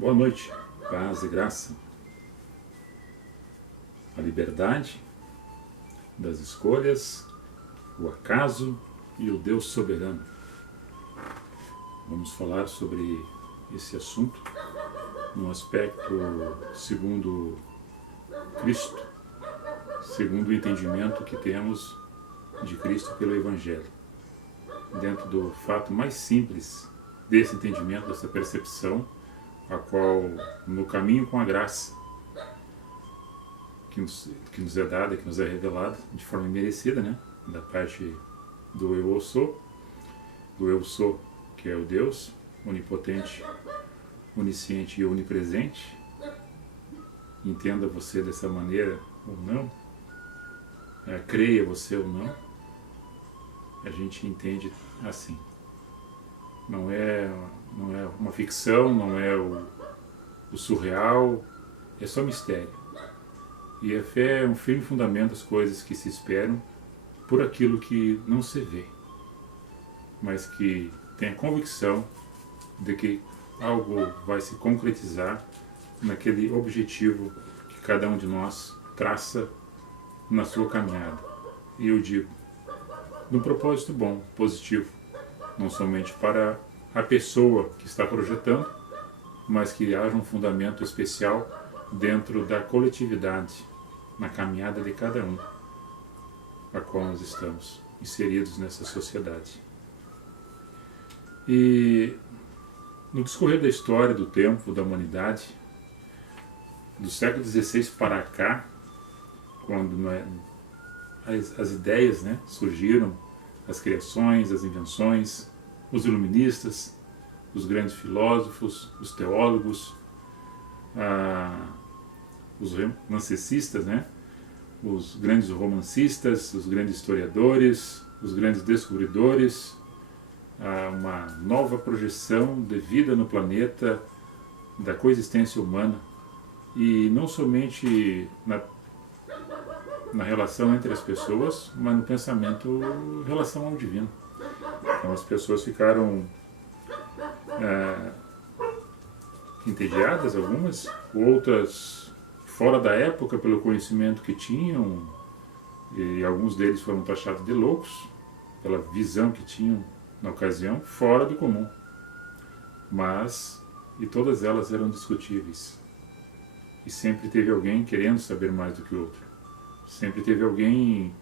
Boa noite, paz e graça. A liberdade das escolhas, o acaso e o Deus soberano. Vamos falar sobre esse assunto num aspecto segundo Cristo, segundo o entendimento que temos de Cristo pelo Evangelho. Dentro do fato mais simples desse entendimento, dessa percepção, a qual no caminho com a graça que nos é dada, que nos é revelada de forma merecida, né? Da parte do eu sou, que é o Deus onipotente, onisciente e onipresente. Entenda você dessa maneira ou não, creia você ou não, a gente entende assim. Não é uma ficção, não é o surreal, é só mistério. E a fé é um firme fundamento das coisas que se esperam por aquilo que não se vê, mas que tem a convicção de que algo vai se concretizar naquele objetivo que cada um de nós traça na sua caminhada. E eu digo, num propósito bom, positivo, não somente para a pessoa que está projetando, mas que haja um fundamento especial dentro da coletividade, na caminhada de cada um, a qual nós estamos inseridos nessa sociedade. E no discorrer da história, do tempo, da humanidade, do século XVI para cá, quando as ideias, né, surgiram, as criações, as invenções, os iluministas, os grandes filósofos, os teólogos, os romancecistas, né, os grandes romancistas, os grandes historiadores, os grandes descobridores, uma nova projeção de vida no planeta, da coexistência humana, e não somente na relação entre as pessoas, mas no pensamento em relação ao divino. Então as pessoas ficaram entediadas, algumas, outras fora da época pelo conhecimento que tinham, e alguns deles foram taxados de loucos pela visão que tinham na ocasião, fora do comum. Mas, e todas elas eram discutíveis. E sempre teve alguém querendo saber mais do que o outro. Sempre teve alguém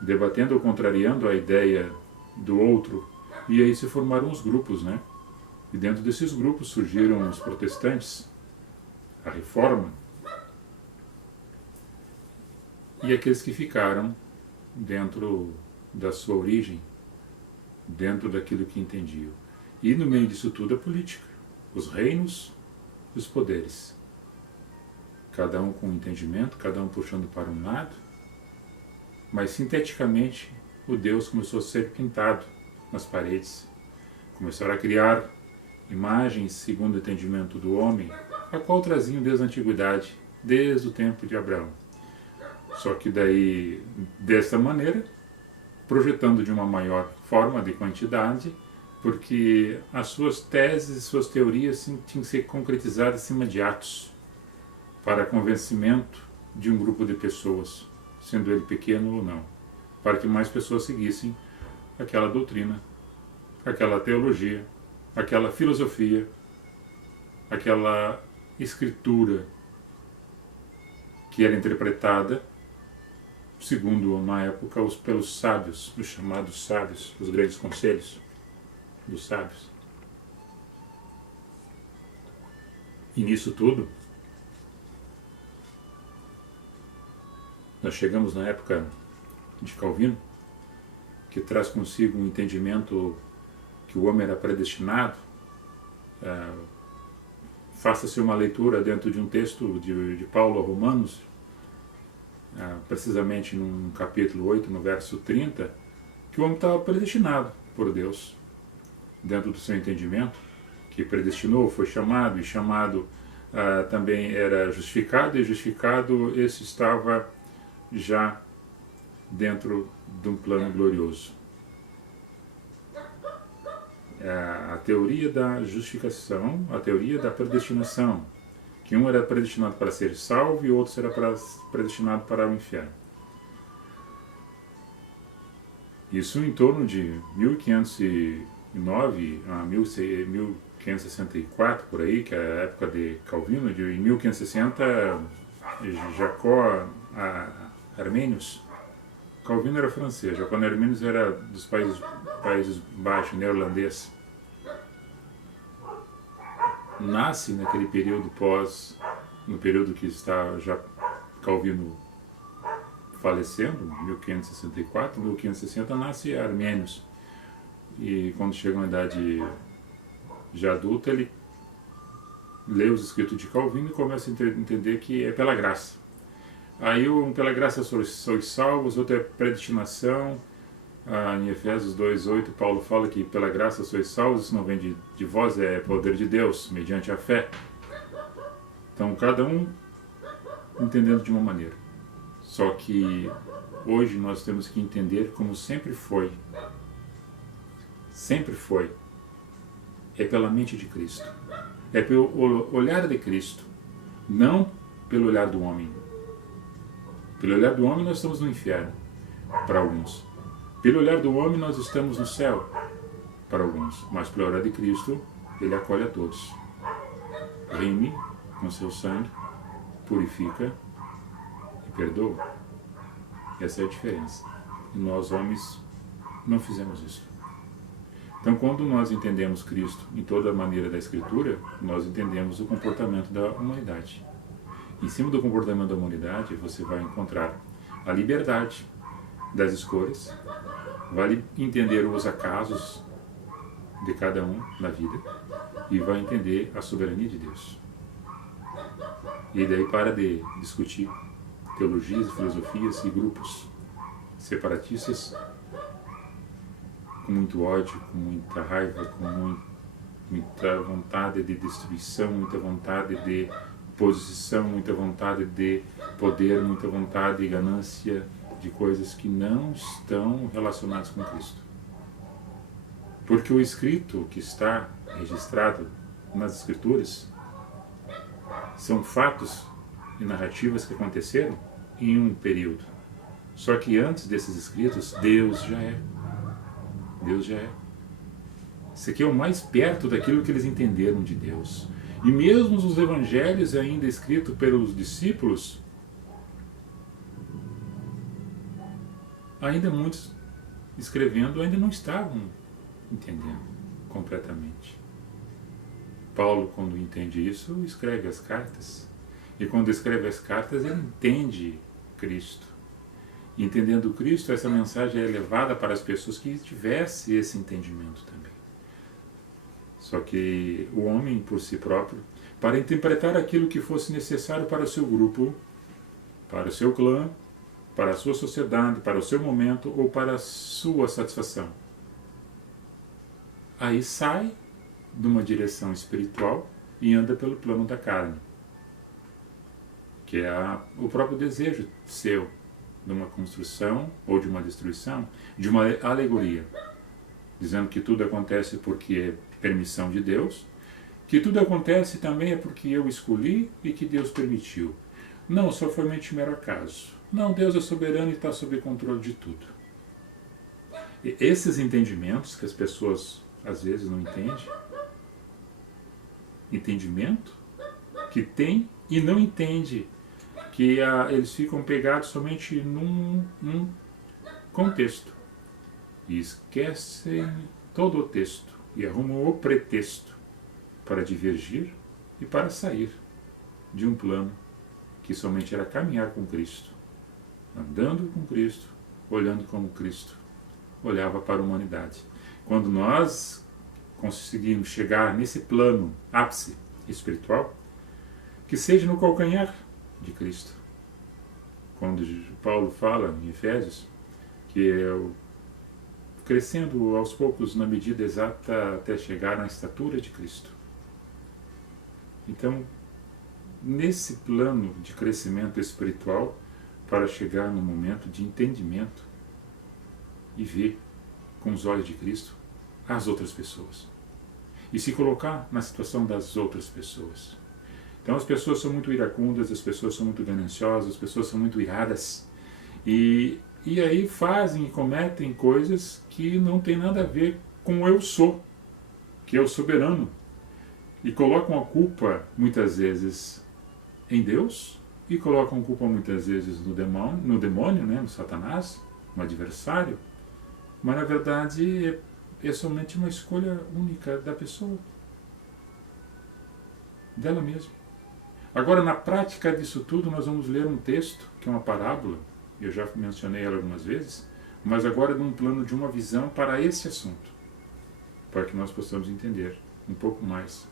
debatendo ou contrariando a ideia do outro. E aí se formaram os grupos, né? E dentro desses grupos surgiram os protestantes, a Reforma, e aqueles que ficaram dentro da sua origem, dentro daquilo que entendiam. E no meio disso tudo a política, os reinos e os poderes. Cada um com um entendimento, cada um puxando para um lado, mas sinteticamente o Deus começou a ser pintado nas paredes. Começaram a criar imagens segundo o entendimento do homem, a qual traziam desde a antiguidade, desde o tempo de Abraão. Só que daí, dessa maneira, projetando de uma maior forma de quantidade, porque as suas teses e suas teorias tinham que ser concretizadas em cima de atos, para convencimento de um grupo de pessoas, sendo ele pequeno ou não, para que mais pessoas seguissem aquela doutrina, aquela teologia, aquela filosofia, aquela escritura que era interpretada, segundo na época, pelos sábios, os chamados sábios, os grandes conselhos dos sábios. E nisso tudo, nós chegamos na época de Calvino, que traz consigo um entendimento que o homem era predestinado. Faça-se uma leitura dentro de um texto de Paulo a Romanos, precisamente no capítulo 8, no verso 30, que o homem estava predestinado por Deus, dentro do seu entendimento, que predestinou, foi chamado, e chamado também era justificado, e justificado esse estava já dentro de um plano glorioso. a teoria da justificação, a teoria da predestinação, que um era predestinado para ser salvo e o outro era predestinado para o inferno. Isso em torno de 1509 a 1564, por aí, que é a época de Calvino. Em 1560, Jacó Arminius, Calvino era francês, Jacó Arminius era dos Países Baixos, neerlandês. Nasce naquele período no período que está já Calvino falecendo, 1564, 1560, nasce Arminius. E quando chega uma idade já adulta, ele lê os escritos de Calvino e começa a entender que é pela graça. Aí pela graça sois salvos, outro é predestinação. Em Efésios 2:8, Paulo fala que pela graça sois salvos, isso não vem de vós, é poder de Deus, mediante a fé. Então, cada um entendendo de uma maneira. Só que hoje nós temos que entender como sempre foi. Sempre foi. É pela mente de Cristo. É pelo olhar de Cristo. Não pelo olhar do homem. Pelo olhar do homem nós estamos no inferno, para alguns. Pelo olhar do homem nós estamos no céu, para alguns. Mas pelo olhar de Cristo, Ele acolhe a todos. Reme com seu sangue, purifica e perdoa. Essa é a diferença. E nós, homens, não fizemos isso. Então, quando nós entendemos Cristo em toda a maneira da Escritura, nós entendemos o comportamento da humanidade. Em cima do comportamento da humanidade, você vai encontrar a liberdade das escolhas, vai entender os acasos de cada um na vida e vai entender a soberania de Deus. E daí para de discutir teologias, filosofias e grupos separatistas com muito ódio, com muita raiva, com muita vontade de destruição, muita vontade de posição, muita vontade de poder, muita vontade e ganância de coisas que não estão relacionadas com Cristo. Porque o escrito que está registrado nas Escrituras são fatos e narrativas que aconteceram em um período. Só que antes desses escritos, Deus já é. Deus já é. Isso aqui é o mais perto daquilo que eles entenderam de Deus. E mesmo os evangelhos ainda escritos pelos discípulos, ainda muitos escrevendo ainda não estavam entendendo completamente. Paulo, quando entende isso, escreve as cartas. E quando escreve as cartas, ele entende Cristo. E entendendo Cristo, essa mensagem é levada para as pessoas que tivessem esse entendimento também. Só que o homem, por si próprio, para interpretar aquilo que fosse necessário para o seu grupo, para o seu clã, para a sua sociedade, para o seu momento ou para a sua satisfação. Aí sai de uma direção espiritual e anda pelo plano da carne, que é o próprio desejo seu, de uma construção ou de uma destruição, de uma alegoria, dizendo que tudo acontece porque é permissão de Deus, que tudo acontece também é porque eu escolhi e que Deus permitiu. Não, só foi mero acaso. Não, Deus é soberano e está sob controle de tudo. E esses entendimentos que as pessoas às vezes não entendem, entendimento que tem e não entende, que eles ficam pegados somente num contexto e esquecem todo o texto e arrumam o pretexto para divergir e para sair de um plano que somente era caminhar com Cristo, andando com Cristo, olhando como Cristo olhava para a humanidade. Quando nós conseguimos chegar nesse plano ápice espiritual, que seja no calcanhar de Cristo. Quando Paulo fala em Efésios que é crescendo aos poucos na medida exata até chegar na estatura de Cristo. Então, nesse plano de crescimento espiritual, para chegar no momento de entendimento e ver com os olhos de Cristo as outras pessoas. e se colocar na situação das outras pessoas. Então as pessoas são muito iracundas, as pessoas são muito gananciosas, as pessoas são muito iradas e aí fazem e cometem coisas que não tem nada a ver com o eu sou, que é o soberano, e colocam a culpa muitas vezes em Deus e colocam a culpa muitas vezes no demônio, né, no Satanás, no adversário, mas na verdade é somente uma escolha única da pessoa, dela mesma. Agora, na prática disso tudo, nós vamos ler um texto, que é uma parábola, eu já mencionei ela algumas vezes, mas agora num plano de uma visão para esse assunto, para que nós possamos entender um pouco mais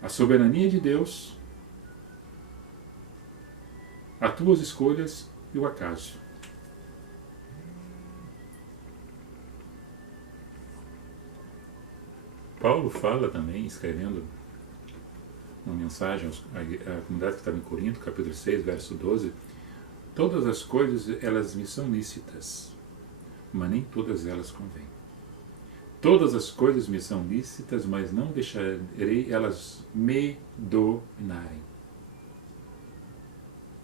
a soberania de Deus, as tuas escolhas e o acaso. Paulo fala também, escrevendo uma mensagem à comunidade que estava em Corinto, capítulo 6, verso 12, todas as coisas elas me são lícitas, mas nem todas elas convêm. Todas as coisas me são lícitas, mas não deixarei elas me dominarem.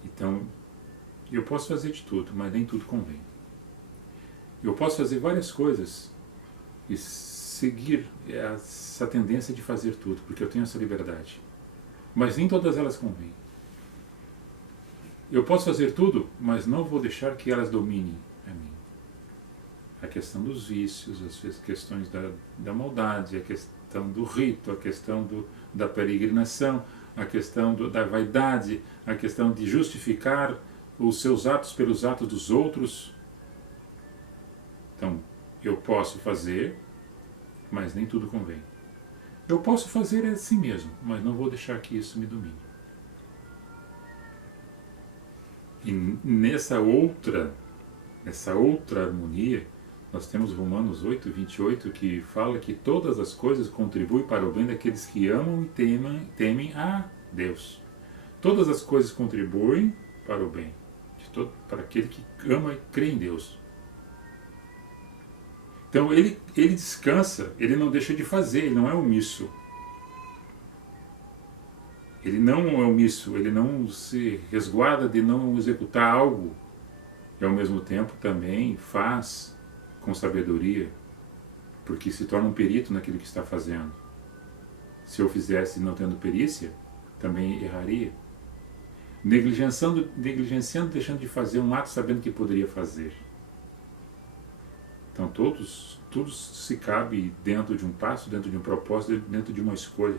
Então, eu posso fazer de tudo, mas nem tudo convém. Eu posso fazer várias coisas e seguir essa tendência de fazer tudo, porque eu tenho essa liberdade. Mas nem todas elas convêm. Eu posso fazer tudo, mas não vou deixar que elas dominem a mim. A questão dos vícios, as questões da maldade, a questão do rito, a questão da peregrinação, a questão da vaidade, a questão de justificar os seus atos pelos atos dos outros. Então, eu posso fazer, mas nem tudo convém. Eu posso fazer assim mesmo, mas não vou deixar que isso me domine. E nessa outra harmonia, nós temos Romanos 8, 28, que fala que todas as coisas contribuem para o bem daqueles que amam e temem a Deus. Todas as coisas contribuem para o bem, para aquele que ama e crê em Deus. Então ele descansa, ele não deixa de fazer, ele não é omisso. Ele não é omisso, ele não se resguarda de não executar algo e ao mesmo tempo também faz com sabedoria, porque se torna um perito naquilo que está fazendo. Se eu fizesse não tendo perícia, também erraria. Negligenciando, deixando de fazer um ato sabendo que poderia fazer. Então tudo se cabe dentro de um passo, dentro de um propósito, dentro de uma escolha,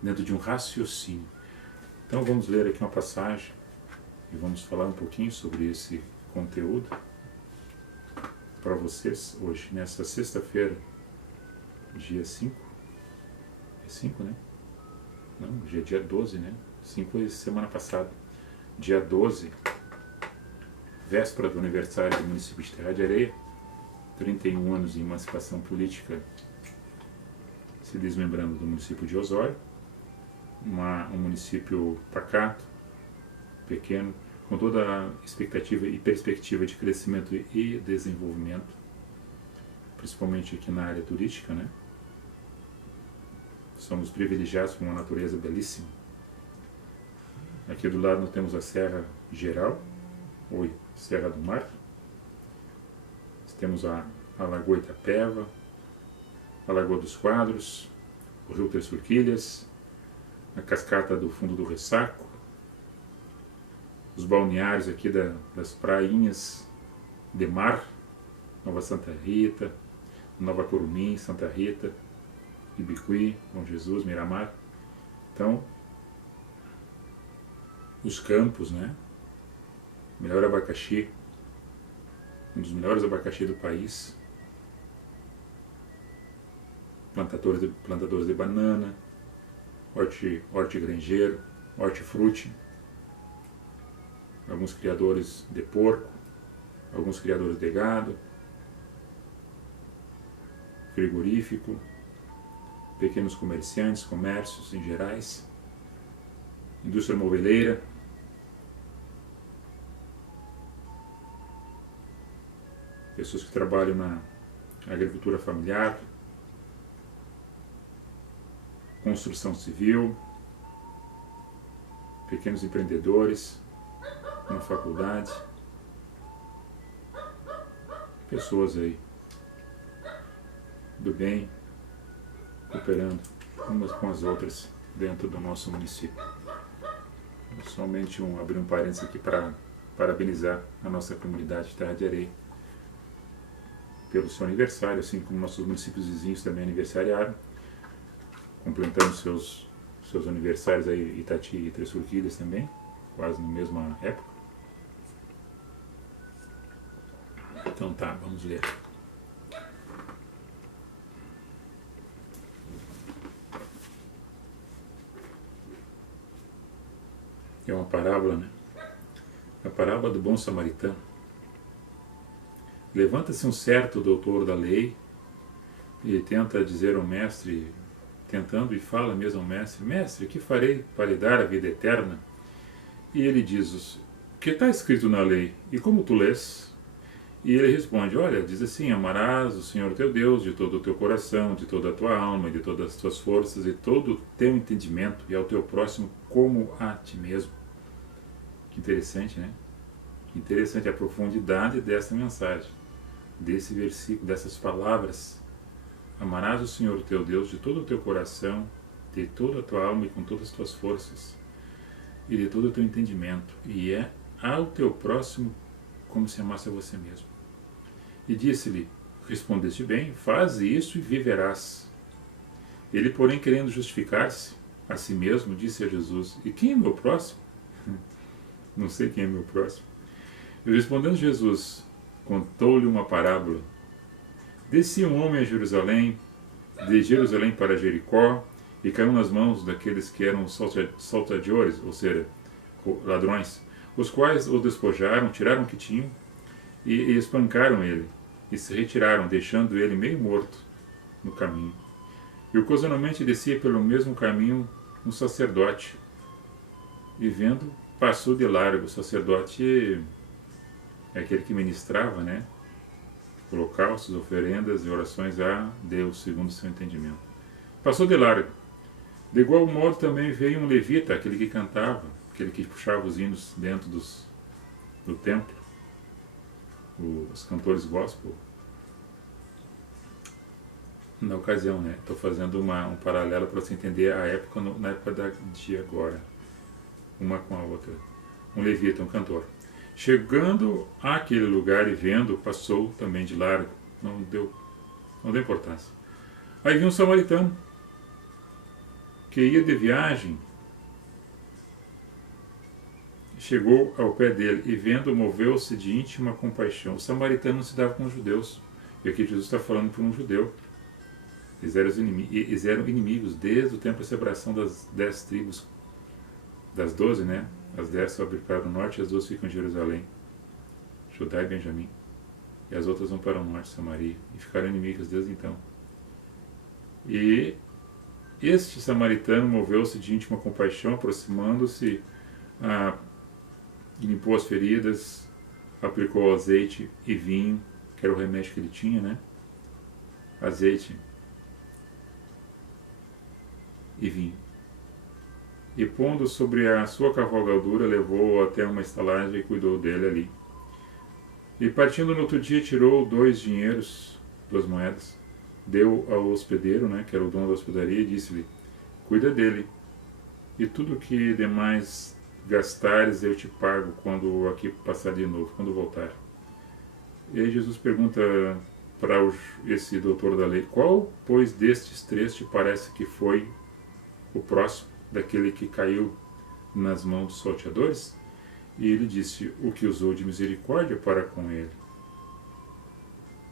dentro de um raciocínio. Então vamos ler aqui uma passagem e vamos falar um pouquinho sobre esse conteúdo para vocês hoje, nessa sexta-feira, dia 5. É 5, né? Não, hoje é dia 12, né? 5 foi semana passada. Dia 12, véspera do aniversário do município de Terra de Areia, 31 anos de emancipação política se desmembrando do município de Osório, um município pacato, pequeno, com toda a expectativa e perspectiva de crescimento e desenvolvimento, principalmente aqui na área turística, né? Somos privilegiados com uma natureza belíssima. Aqui do lado nós temos a Serra Geral, ou Serra do Mar. Temos a Lagoa Itapeva, a Lagoa dos Quadros, o Rio Três Forquilhas, a cascata do Fundo do Ressaco, os balneários aqui das prainhas de mar, Nova Santa Rita, Nova Curumim, Santa Rita, Ibicuí, Bom Jesus, Miramar. Então, os campos, né? Melhor abacaxi, um dos melhores abacaxi do país, plantadores de banana, hortigranjeiro, hortifruti, alguns criadores de porco, alguns criadores de gado, frigorífico, pequenos comerciantes, comércios em gerais, indústria moveleira, pessoas que trabalham na agricultura familiar, construção civil, pequenos empreendedores, uma faculdade, pessoas aí do bem, cooperando umas com as outras dentro do nosso município. Somente abrir um parênteses aqui para parabenizar a nossa comunidade Terra de Areia pelo seu aniversário, assim como nossos municípios vizinhos também aniversariaram, completando seus aniversários aí, Itati e Três Forquilhas também, quase na mesma época. Então tá, vamos ler. É uma parábola, né? A parábola do bom samaritano. Levanta-se um certo doutor da lei e tenta dizer ao mestre, tentando e fala mesmo ao mestre: Mestre, que farei para lhe dar a vida eterna? E ele diz: O que está escrito na lei? E como tu lês? E ele responde: Olha, diz assim: Amarás o Senhor teu Deus de todo o teu coração, de toda a tua alma, de todas as tuas forças e todo o teu entendimento, e ao teu próximo como a ti mesmo. Que interessante, né? Que interessante a profundidade dessa mensagem, desse versículo, dessas palavras. Amarás o Senhor teu Deus de todo o teu coração, de toda a tua alma e com todas as tuas forças, e de todo o teu entendimento, e é ao teu próximo como se amasse a você mesmo. E disse-lhe: Respondeste bem, faze isso e viverás. Ele, porém, querendo justificar-se a si mesmo, disse a Jesus: E quem é meu próximo? Não sei quem é meu próximo. E respondendo Jesus, contou-lhe uma parábola. Descia um homem a Jerusalém, de Jerusalém para Jericó, e caiu nas mãos daqueles que eram salteadores, ou seja, ladrões, os quais o despojaram, tiraram o que tinham e espancaram ele, e se retiraram, deixando ele meio morto no caminho. E ocasionalmente descia pelo mesmo caminho um sacerdote, e vendo, passou de largo. O sacerdote é aquele que ministrava, né? Holocaustos, oferendas e orações a Deus, segundo o seu entendimento. Passou de largo. De igual modo também veio um levita, aquele que cantava, aquele que puxava os hinos dentro do templo, os cantores gospel. Na ocasião, né? Estou fazendo um paralelo para você entender a época, na época de agora, uma com a outra. Um levita, um cantor. Chegando àquele lugar e vendo, passou também de largo. Não deu importância. Aí viu um samaritano que ia de viagem, chegou ao pé dele e vendo, moveu-se de íntima compaixão. O samaritano não se dava com os judeus. E aqui Jesus está falando para um judeu. Eles eram inimigos desde o tempo da separação das 10 tribos, das 12, né? As 10 sobem para o norte e as 2 ficam em Jerusalém, Judá e Benjamim. E as outras vão para o norte, Samaria. E ficaram inimigas desde então. E este samaritano moveu-se de íntima compaixão, aproximando-se, limpou as feridas, aplicou azeite e vinho, que era o remédio que ele tinha, né? Azeite e vinho. E pondo sobre a sua cavalgadura, levou-o até uma estalagem e cuidou dele ali. E partindo no outro dia, tirou 2 dinheiros, 2 moedas, deu ao hospedeiro, né, que era o dono da hospedaria, e disse-lhe: Cuida dele, e tudo que demais gastares eu te pago quando aqui passar de novo, quando voltar. E aí Jesus pergunta para esse doutor da lei: Qual, pois, destes 3 te parece que foi o próximo daquele que caiu nas mãos dos salteadores? E ele disse: O que usou de misericórdia para com ele.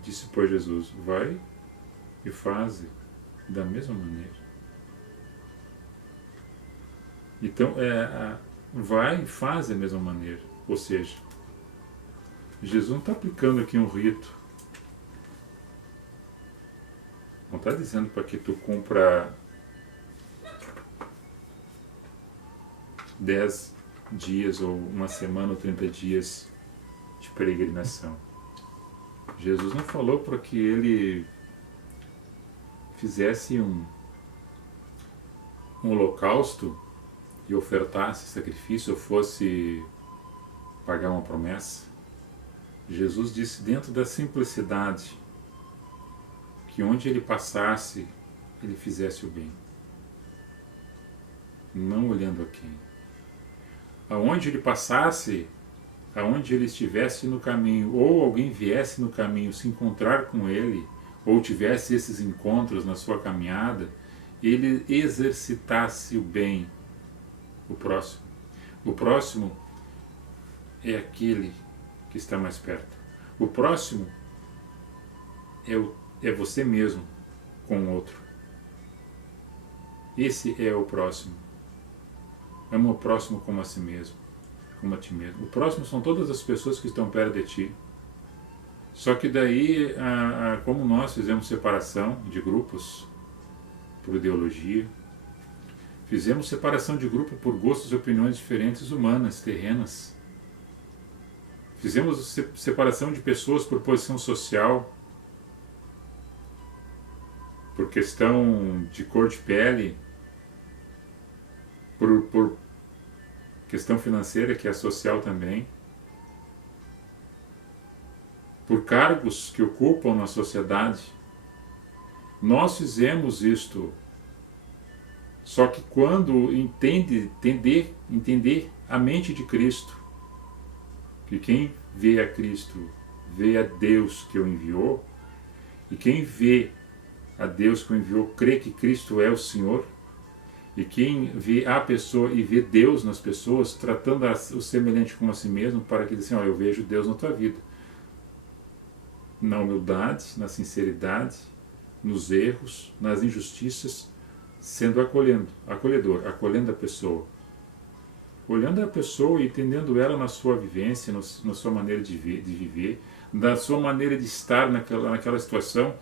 Disse, pois, Jesus: Vai e faze da mesma maneira. Então, vai e faz da mesma maneira. Ou seja, Jesus não está aplicando aqui um rito. Não está dizendo para que tu cumpra 10 dias ou uma semana ou 30 dias de peregrinação. Jesus não falou para que ele fizesse um holocausto e ofertasse sacrifício ou fosse pagar uma promessa, Jesus disse dentro da simplicidade que onde ele passasse, ele fizesse o bem, não olhando a quem. Aonde ele passasse, aonde ele estivesse no caminho, ou alguém viesse no caminho se encontrar com ele, ou tivesse esses encontros na sua caminhada, ele exercitasse o bem, o próximo. O próximo é aquele que está mais perto. O próximo é você mesmo com o outro. Esse é o próximo. Ama o próximo como a si mesmo, como a ti mesmo. O próximo são todas as pessoas que estão perto de ti. Só que daí, como nós fizemos separação de grupos por ideologia, fizemos separação de grupo por gostos e opiniões diferentes humanas, terrenas. Fizemos separação de pessoas por posição social, por questão de cor de pele, por questão financeira, que é social também, por cargos que ocupam na sociedade. Nós fizemos isto, só que quando entender a mente de Cristo, que quem vê a Cristo vê a Deus que o enviou, e quem vê a Deus que o enviou crê que Cristo é o Senhor, e quem vê a pessoa e vê Deus nas pessoas, tratando o semelhante como a si mesmo, para que diga assim, eu vejo Deus na tua vida. Na humildade, na sinceridade, nos erros, nas injustiças, sendo acolhedor, acolhendo a pessoa. Olhando a pessoa e entendendo ela na sua vivência, na sua maneira de viver, na sua maneira de estar naquela situação,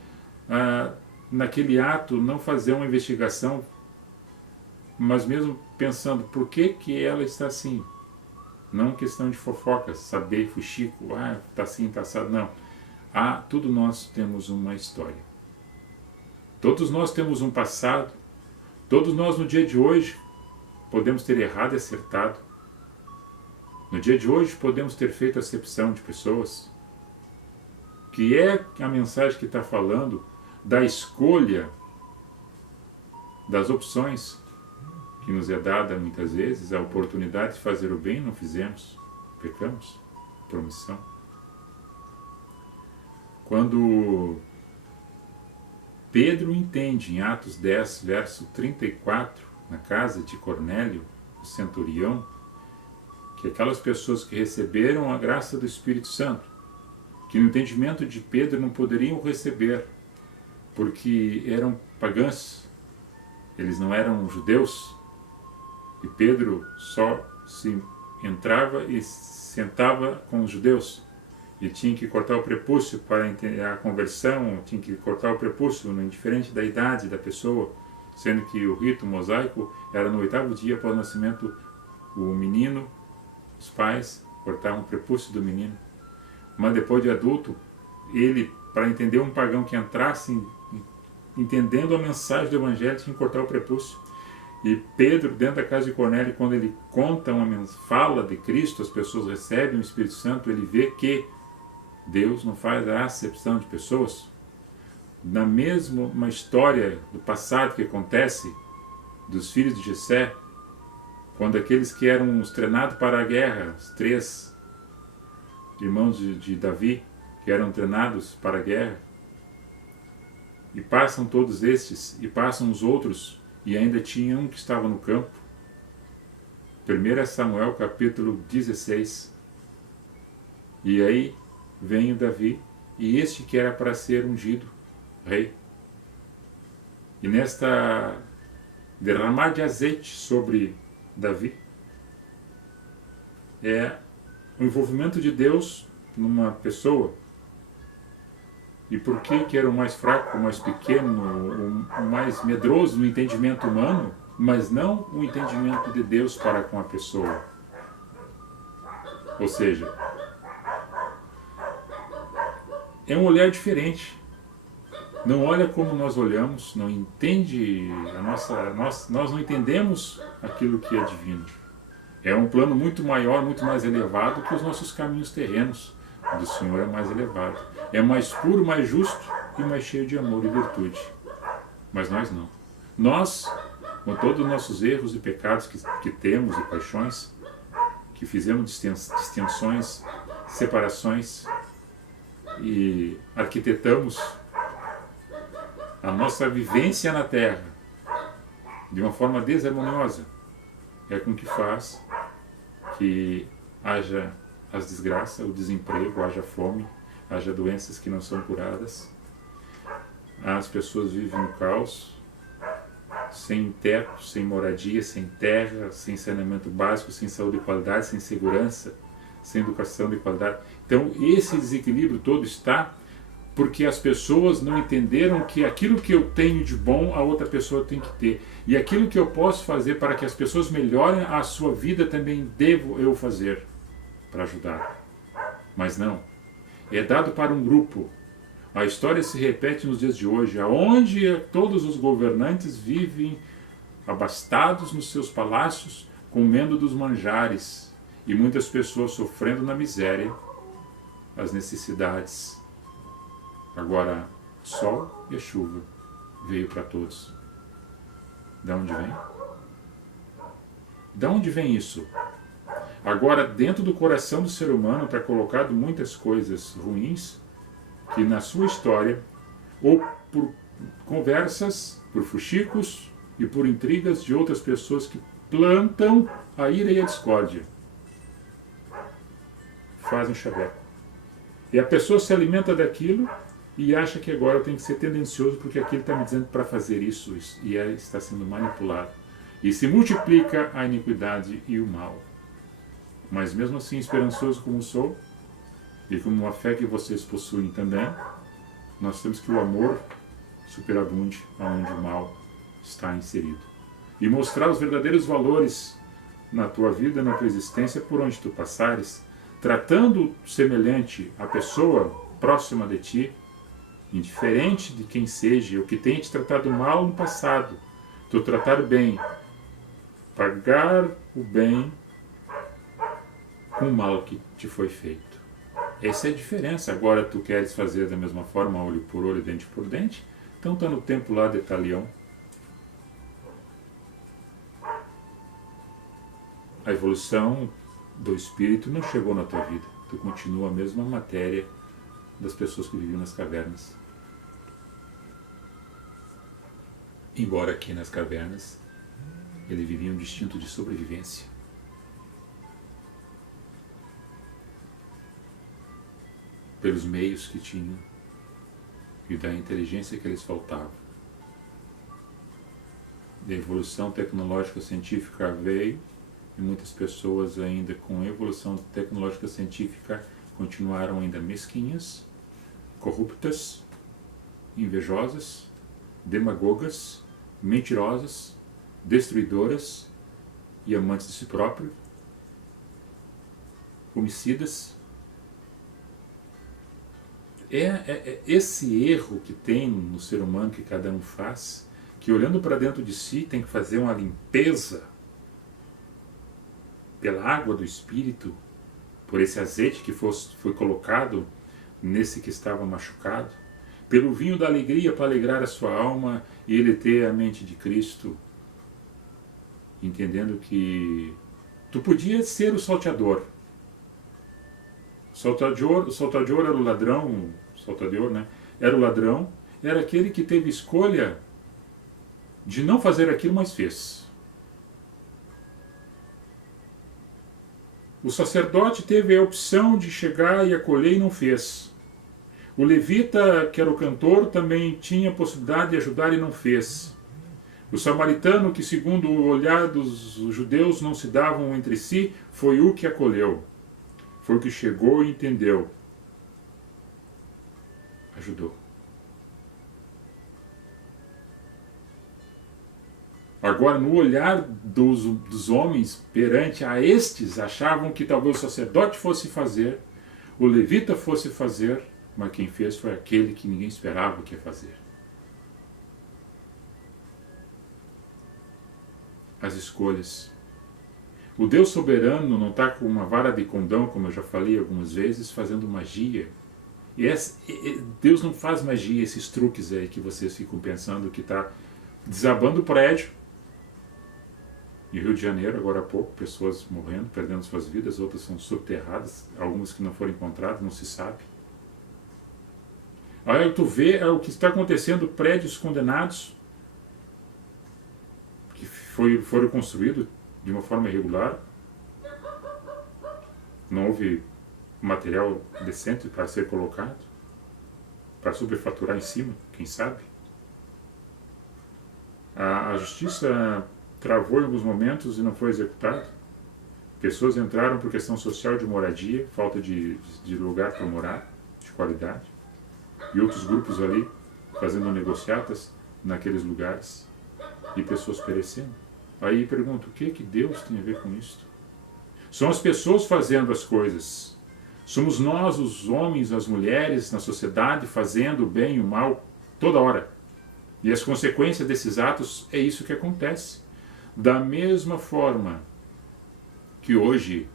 naquele ato, não fazer uma investigação, mas mesmo pensando por que ela está assim. Não questão de fofoca, saber, fuxico, está assim, está assado, não. Tudo nós temos uma história. Todos nós temos um passado. Todos nós no dia de hoje podemos ter errado e acertado. No dia de hoje podemos ter feito acepção de pessoas. Que é a mensagem que está falando da escolha, das opções que nos é dada muitas vezes, a oportunidade de fazer o bem, não fizemos, pecamos, por omissão. Quando Pedro entende em Atos 10, verso 34, na casa de Cornélio, o centurião, que aquelas pessoas que receberam a graça do Espírito Santo, que no entendimento de Pedro não poderiam receber, porque eram pagãs, eles não eram judeus, e Pedro só se entrava e sentava com os judeus, e tinha que cortar o prepúcio para a conversão, tinha que cortar o prepúcio, indiferente da idade da pessoa, sendo que o rito mosaico era no 8º dia após o nascimento, o menino, os pais cortavam o prepúcio do menino. Mas depois de adulto, ele, para entender um pagão que entrasse entendendo a mensagem do Evangelho, tinha que cortar o prepúcio. E Pedro, dentro da casa de Cornélio, quando ele conta fala de Cristo, as pessoas recebem o Espírito Santo, ele vê que Deus não faz a acepção de pessoas. Na mesma uma história do passado que acontece dos filhos de Jessé, quando aqueles que eram os treinados para a guerra, os 3 irmãos de Davi, que eram treinados para a guerra, e passam todos estes, e passam os outros, e ainda tinha um que estava no campo. 1 Samuel capítulo 16. E aí vem o Davi, e este que era para ser ungido rei. E nesta derramar de azeite sobre Davi é o envolvimento de Deus numa pessoa. E por que era o mais fraco, o mais pequeno, o mais medroso no entendimento humano, mas não o entendimento de Deus para com a pessoa? Ou seja, é um olhar diferente. não olha como nós olhamos, não entende nós não entendemos aquilo que é divino. É um plano muito maior, muito mais elevado que os nossos caminhos terrenos. O do Senhor é mais elevado. É mais puro, mais justo e mais cheio de amor e virtude. Mas nós não. Nós, com todos os nossos erros e pecados que temos e paixões, que fizemos distinções, separações e arquitetamos a nossa vivência na Terra de uma forma desarmoniosa, é com que faz que haja as desgraças, o desemprego, haja fome, haja doenças que não são curadas. As pessoas vivem no caos, sem teto, sem moradia, sem terra, sem saneamento básico, sem saúde de qualidade, sem segurança, sem educação de qualidade. Então esse desequilíbrio todo está porque as pessoas não entenderam que aquilo que eu tenho de bom a outra pessoa tem que ter. E aquilo que eu posso fazer para que as pessoas melhorem a sua vida também devo eu fazer para ajudar. Mas não. É dado para um grupo. A história se repete nos dias de hoje, onde todos os governantes vivem abastados nos seus palácios, comendo dos manjares, e muitas pessoas sofrendo na miséria as necessidades. Agora, o sol e a chuva veio para todos. De onde vem? De onde vem isso? Agora, dentro do coração do ser humano está colocado muitas coisas ruins que na sua história, ou por conversas, por fuxicos e por intrigas de outras pessoas que plantam a ira e a discórdia, fazem chaveco. E a pessoa se alimenta daquilo e acha que agora eu tenho que ser tendencioso porque aquilo está me dizendo para fazer isso e está sendo manipulado. E se multiplica a iniquidade e o mal. Mas mesmo assim, esperançoso como sou, e como a fé que vocês possuem também, nós temos que o amor superabunde aonde o mal está inserido. E mostrar os verdadeiros valores na tua vida, na tua existência, por onde tu passares, tratando semelhante a pessoa próxima de ti, indiferente de quem seja, ou que tenha te tratado mal no passado, tu tratar bem, pagar o bem com o mal que te foi feito. Essa é a diferença. Agora tu queres fazer da mesma forma, olho por olho, dente por dente, então está no tempo lá de Talião. A evolução do espírito não chegou na tua vida. Tu continua a mesma matéria das pessoas que viviam nas cavernas. Embora aqui nas cavernas ele vivia um instinto de sobrevivência. Pelos meios que tinham e da inteligência que lhes faltava. A evolução tecnológica científica veio e muitas pessoas ainda com a evolução tecnológica científica continuaram ainda mesquinhas, corruptas, invejosas, demagogas, mentirosas, destruidoras e amantes de si próprio, homicidas. Esse erro que tem no ser humano que cada um faz, que olhando para dentro de si tem que fazer uma limpeza pela água do Espírito, por esse azeite que foi colocado nesse que estava machucado, pelo vinho da alegria para alegrar a sua alma e ele ter a mente de Cristo, entendendo que tu podia ser o salteador. O salteador era o ladrão, era o ladrão, era aquele que teve escolha de não fazer aquilo, mas fez. O sacerdote teve a opção de chegar e acolher e não fez. O levita, que era o cantor, também tinha a possibilidade de ajudar e não fez. O samaritano, que segundo o olhar dos judeus não se davam entre si, foi o que acolheu. Foi o que chegou e entendeu. Ajudou. Agora, no olhar dos homens perante a estes, achavam que talvez o sacerdote fosse fazer, o levita fosse fazer, mas quem fez foi aquele que ninguém esperava que ia fazer. as escolhas. O Deus soberano não está com uma vara de condão, como eu já falei algumas vezes, fazendo magia. Deus não faz magia, esses truques aí que vocês ficam pensando que está desabando o prédio. Em Rio de Janeiro, agora há pouco, pessoas morrendo, perdendo suas vidas, outras são subterradas, algumas que não foram encontradas, não se sabe. Aí tu vê o que está acontecendo, prédios condenados, que foram construídos de uma forma irregular, não houve material decente para ser colocado, para superfaturar em cima, quem sabe. A justiça travou em alguns momentos e não foi executada. Pessoas entraram por questão social de moradia, falta de lugar para morar, de qualidade, e outros grupos ali fazendo negociatas naqueles lugares e pessoas perecendo. Aí pergunto, o que Deus tem a ver com isso? São as pessoas fazendo as coisas. Somos nós, os homens, as mulheres, na sociedade, fazendo o bem e o mal toda hora. E as consequências desses atos é isso que acontece. Da mesma forma que hoje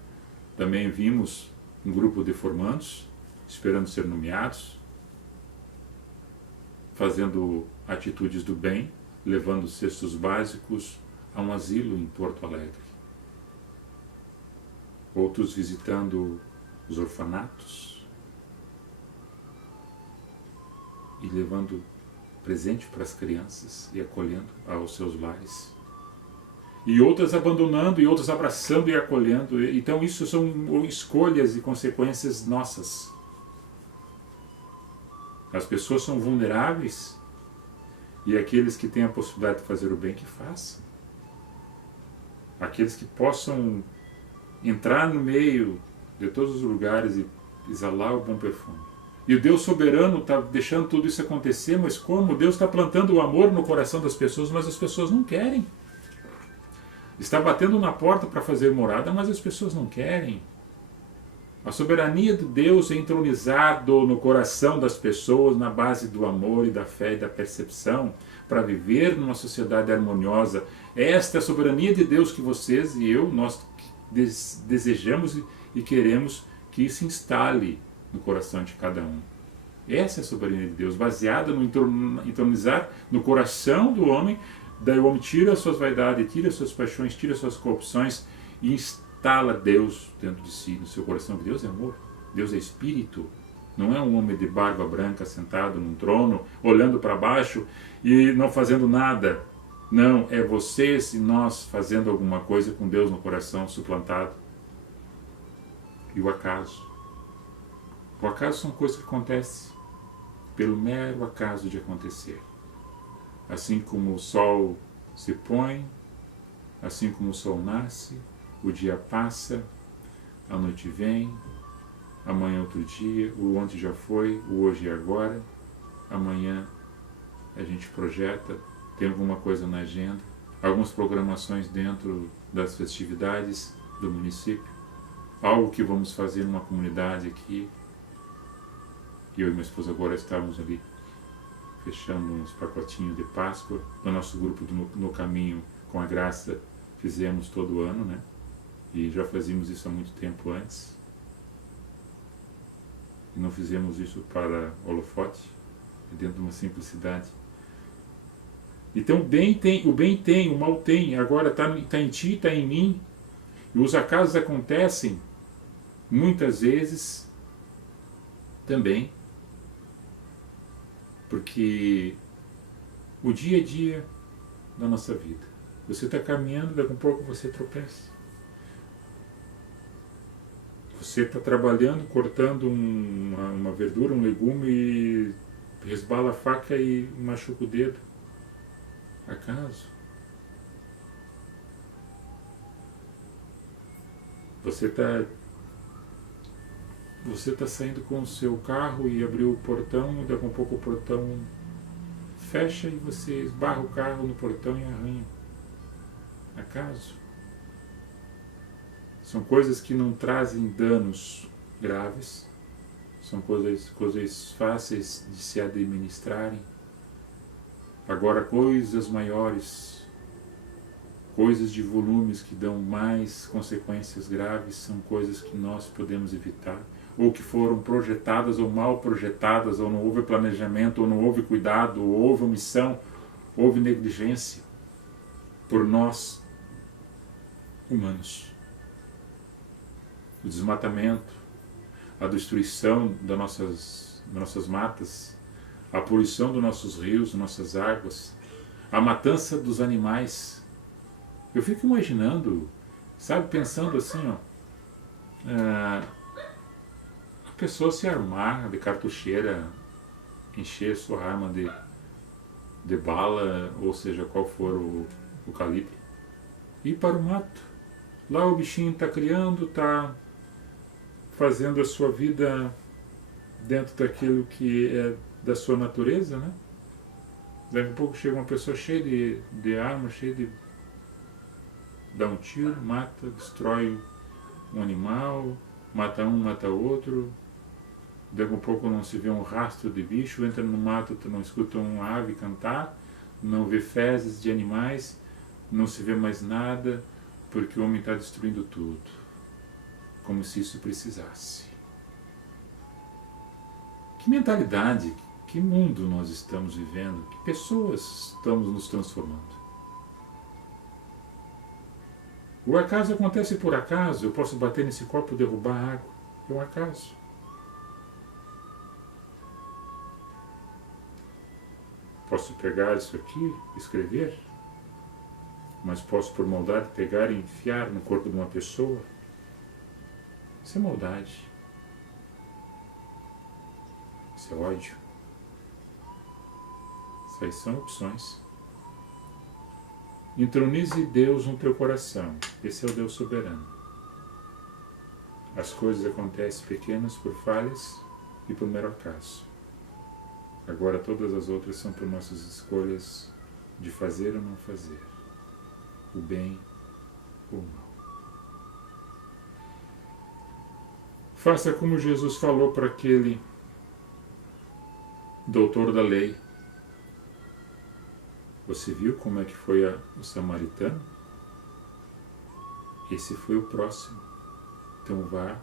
também vimos um grupo de formandos esperando ser nomeados, fazendo atitudes do bem, levando cestos básicos a um asilo em Porto Alegre. Outros visitando os orfanatos e levando presente para as crianças e acolhendo aos seus lares. E outras abandonando, e outras abraçando e acolhendo. Então isso são escolhas e consequências nossas. As pessoas são vulneráveis e aqueles que têm a possibilidade de fazer o bem, que façam. Aqueles que possam entrar no meio de todos os lugares e exalar o bom perfume. E o Deus soberano está deixando tudo isso acontecer, mas como? Deus está plantando o amor no coração das pessoas, mas as pessoas não querem. Está batendo na porta para fazer morada, mas as pessoas não querem. A soberania de Deus é entronizado no coração das pessoas na base do amor e da fé e da percepção para viver numa sociedade harmoniosa. Esta é a soberania de Deus que vocês e eu, nós desejamos e queremos que se instale no coração de cada um. Essa é a soberania de Deus, baseada no entronizar no coração do homem. Daí o homem tira as suas vaidades, tira as suas paixões, tira as suas corrupções e instala Deus dentro de si, no seu coração. Deus é amor, Deus é espírito. Não é um homem de barba branca sentado num trono, olhando para baixo e não fazendo nada. Não, é vocês e nós fazendo alguma coisa com Deus no coração suplantado. E o acaso. O acaso são coisas que acontecem pelo mero acaso de acontecer. Assim como o sol se põe, assim como o sol nasce, o dia passa, a noite vem, amanhã outro dia, o ontem já foi, o hoje é agora, amanhã a gente projeta, tem alguma coisa na agenda, algumas programações dentro das festividades do município, algo que vamos fazer numa comunidade aqui. Eu e minha esposa agora estávamos ali fechando uns pacotinhos de Páscoa no nosso grupo no Caminho, com a graça, fizemos todo ano, né? E já fazíamos isso há muito tempo antes. E não fizemos isso para holofote, dentro de uma simplicidade. Então o bem tem, o mal tem, agora está em ti, está em mim. E os acasos acontecem, muitas vezes, também, porque o dia a dia da nossa vida, você está caminhando, daqui a pouco você tropeça. Você está trabalhando, cortando uma verdura, um legume e resbala a faca e machuca o dedo. Acaso? Você está saindo com o seu carro e abriu o portão, daqui a pouco o portão fecha e você esbarra o carro no portão e arranha. Acaso? São coisas que não trazem danos graves, são coisas fáceis de se administrarem. Agora, coisas maiores, Coisas de volumes que dão mais consequências graves são coisas que nós podemos evitar, ou que foram projetadas ou mal projetadas, ou não houve planejamento, ou não houve cuidado, ou houve omissão, houve negligência por nós, humanos. O desmatamento, a destruição das nossas matas, a poluição dos nossos rios, nossas águas, a matança dos animais. Eu fico imaginando, sabe, pensando assim, ó, a pessoa se armar de cartucheira, encher sua arma de bala, ou seja, qual for o calibre, ir para o mato. Lá o bichinho está criando, está fazendo a sua vida dentro daquilo que é da sua natureza, né? Daqui a pouco chega uma pessoa cheia de arma, cheia de... dá um tiro, mata, destrói um animal, mata um, mata outro. Daqui a pouco não se vê um rastro de bicho, entra no mato, tu não escuta uma ave cantar, não vê fezes de animais, não se vê mais nada, porque o homem está destruindo tudo, como se isso precisasse. Que mentalidade, que mundo nós estamos vivendo, que pessoas estamos nos transformando. O acaso acontece por acaso, eu posso bater nesse copo e derrubar a água, é um acaso. Posso pegar isso aqui, escrever, mas posso por maldade pegar e enfiar no corpo de uma pessoa. Isso é maldade. Isso é ódio. Isso aí são opções. Entronize Deus no teu coração. Esse é o Deus soberano. As coisas acontecem pequenas por falhas e por mero acaso. Agora todas as outras são por nossas escolhas de fazer ou não fazer, o bem ou o mal. Faça como Jesus falou para aquele doutor da lei. Você viu como é que foi o samaritano? Esse foi o próximo. Então vá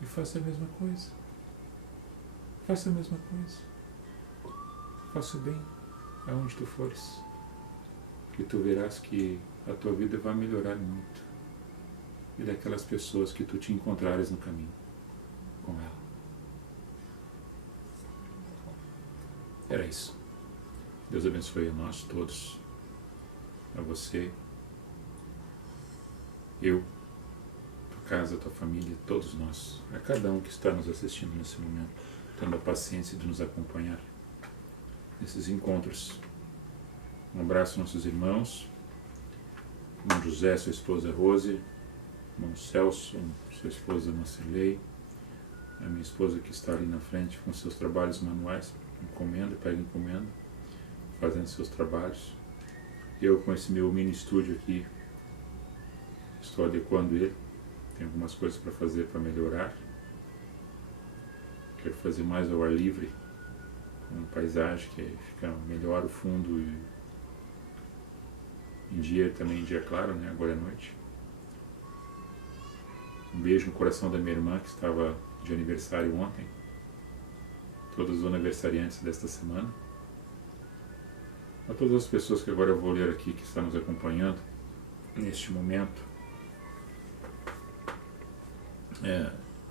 e faça a mesma coisa. Faça a mesma coisa. Faça o bem aonde tu fores, que tu verás que a tua vida vai melhorar muito, e daquelas pessoas que tu te encontrares no caminho com ela. Era isso. Deus abençoe a nós todos, a você, eu, tua casa, tua família, todos nós, a cada um que está nos assistindo nesse momento, tendo a paciência de nos acompanhar nesses encontros. Um abraço aos nossos irmãos, irmão José, sua esposa Rose, irmão Celso, sua esposa Marcelei, a minha esposa que está ali na frente com seus trabalhos manuais, encomenda, pega encomenda, fazendo seus trabalhos. Eu com esse meu mini estúdio aqui, estou adequando ele, tem algumas coisas para fazer para melhorar. Quero fazer mais ao ar livre, uma paisagem que fica melhor o fundo e em dia também, em dia claro, né? Agora é noite. Um beijo no coração da minha irmã que estava de aniversário ontem, todos os aniversariantes desta semana, a todas as pessoas que agora eu vou ler aqui que estão nos acompanhando neste momento.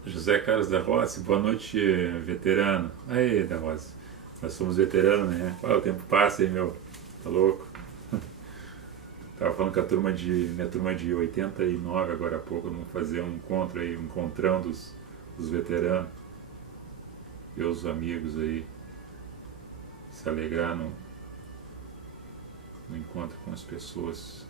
José Carlos da Rossi, boa noite, veterano. Aí, da Rossi, nós somos veteranos, né? O tempo passa aí, meu, tá louco? Tava falando com minha turma de 89 agora há pouco, vamos fazer um encontro aí, um encontrão dos veteranos, ver os amigos aí, se alegrar no encontro com as pessoas.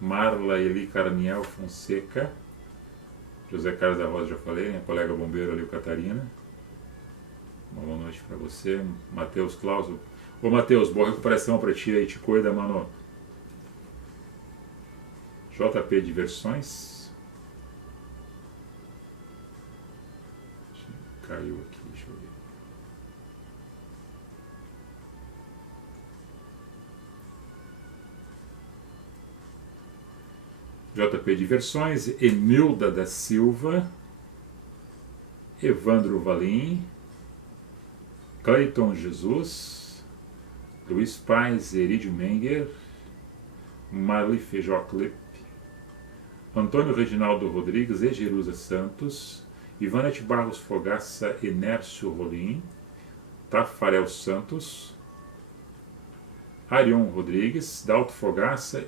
Marla Eli Carniel Fonseca, José Carlos da Rosa, já falei, minha colega bombeiro ali, o Catarina. Uma boa noite para você. Matheus Clauso. Ô Matheus, boa recuperação para ti aí, te cuida, mano. JP Diversões. Caiu aqui, deixa eu ver. JP Diversões, Emilda da Silva, Evandro Valim, Cleiton Jesus, Luiz Paz Eridio Menger, Marli Feijó Clip, Antônio Reginaldo Rodrigues e Jerusa Santos, Ivanete Barros Fogaça Enércio Rolim, Tafarel Santos, Arion Rodrigues, Dalto Fogaça,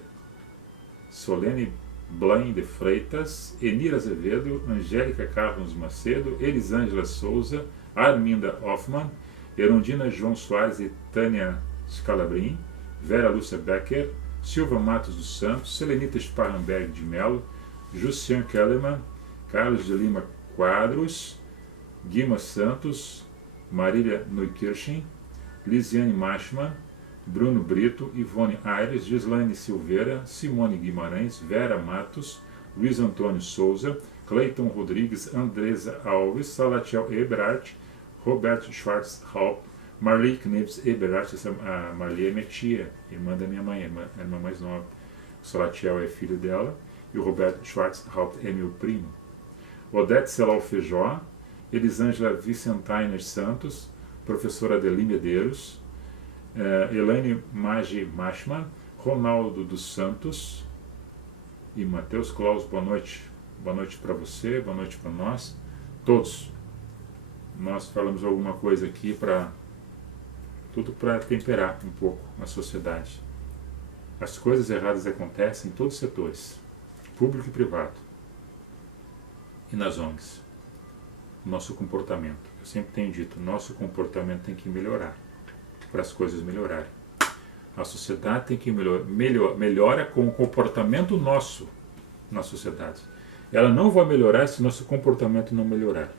Solene Blain de Freitas, Enira Azevedo, Angélica Carlos Macedo, Elisângela Souza, Arminda Hoffmann, Erundina João Soares e Tânia Scalabrin, Vera Lúcia Becker, Silva Matos dos Santos, Selenita Sparrenberg de Mello, Jussian Kellerman, Carlos de Lima Quadros, Guima Santos, Marília Neukirchen, Lisiane Machmann, Bruno Brito, Ivone Aires, Gislaine Silveira, Simone Guimarães, Vera Matos, Luiz Antônio Souza, Cleiton Rodrigues, Andresa Alves, Salatiel Eberhardt, Roberto Schwartz-Haupt, Marli Knebs Eberhardt. A Marli é minha tia, irmã da minha mãe, é a irmã mais nova. O Salatiel é filho dela e o Roberto Schwartz-Haupt é meu primo. Odete Celal Feijó, Elisângela Vicentainer Santos, professora Adeli Medeiros, Elaine Magi Machmann, Ronaldo dos Santos e Matheus Claus. Boa noite. Boa noite para você, boa noite para nós. Todos. Nós falamos alguma coisa aqui tudo para temperar um pouco a sociedade. As coisas erradas acontecem em todos os setores, público e privado. E nas ONGs. Nosso comportamento. Eu sempre tenho dito, nosso comportamento tem que melhorar para as coisas melhorarem. A sociedade tem que melhora com o comportamento nosso na sociedade. Ela não vai melhorar se nosso comportamento não melhorar.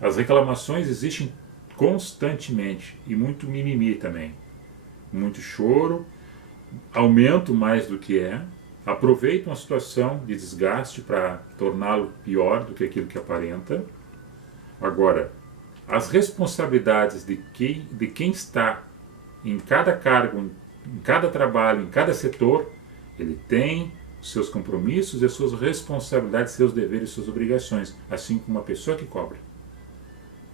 As reclamações existem constantemente e muito mimimi também. Muito choro, aumento mais do que é, aproveitam a situação de desgaste para torná-lo pior do que aquilo que aparenta. Agora, as responsabilidades de quem está em cada cargo, em cada trabalho, em cada setor, ele tem os seus compromissos, as suas responsabilidades, seus deveres, suas obrigações, assim como uma pessoa que cobra.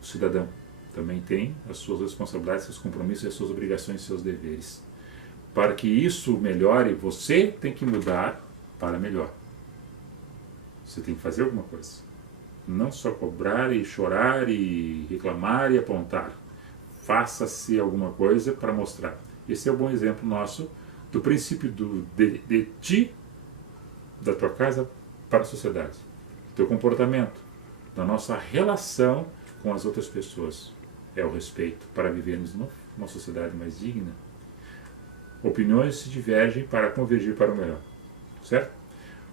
O cidadão também tem as suas responsabilidades, seus compromissos, as suas obrigações e seus deveres. Para que isso melhore, você tem que mudar para melhor. Você tem que fazer alguma coisa. Não só cobrar e chorar e reclamar e apontar. Faça-se alguma coisa para mostrar. Esse é um bom exemplo nosso do princípio de ti, da tua casa para a sociedade. Teu comportamento, da nossa relação com as outras pessoas. É o respeito para vivermos numa sociedade mais digna. Opiniões se divergem para convergir para o melhor. Certo?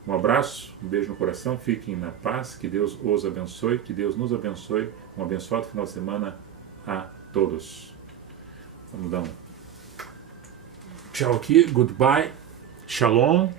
Um abraço, um beijo no coração, fiquem na paz, que Deus os abençoe, que Deus nos abençoe. Um abençoado final de semana a todos. Vamos dar um tchau aqui, goodbye, shalom.